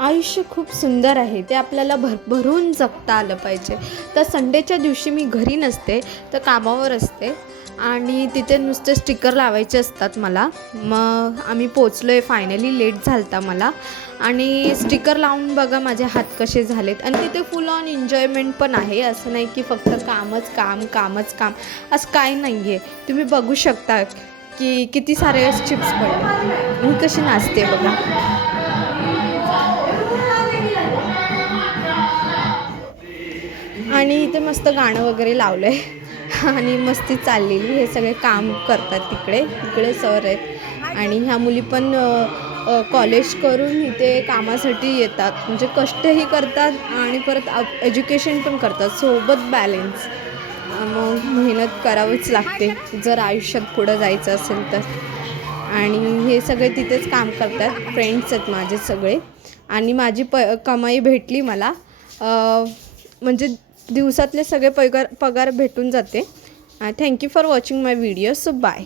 आयुष्य खूप सुंदर आहे, ते आपल्याला भरभरून जगता आलं पाहिजे. तर संडेच्या दिवशी मी घरी नसते, तर कामावर असते आणि तिथे नुसते स्टिकर लावायचे असतात मला. मग आम्ही पोचलो आहे फायनली, लेट झाला होता मला आणि स्टिकर लावून बघा माझे हात कसे झालेत. आणि तिथे फुल ऑन एन्जॉयमेंट पण आहे, असं नाही की फक्त कामच काम कामच काम असं काही नाही आहे. तुम्ही बघू शकता की किती सारे चिप्स पडले, मी कशी नाचते बघा. आणि इथे मस्त गाणं वगैरे लावलं आहे आणि मस्ती चाललेली. हे सगळे काम करतात तिकडे तिकडे सर आहेत आणि ह्या मुली पण कॉलेज करून इथे कामासाठी येतात, म्हणजे कष्टही करतात आणि परत एज्युकेशन पण करतात सोबत बॅलेन्स. मग मेहनत करावीच लागते जर आयुष्यात पुढं जायचं असेल तर. आणि हे सगळे तिथेच काम करतात, फ्रेंड्स आहेत माझे सगळे. आणि माझी कमाई भेटली मला, म्हणजे दिवसातले सगळे पगार भेटून जाते. Thank you for watching my video. So bye.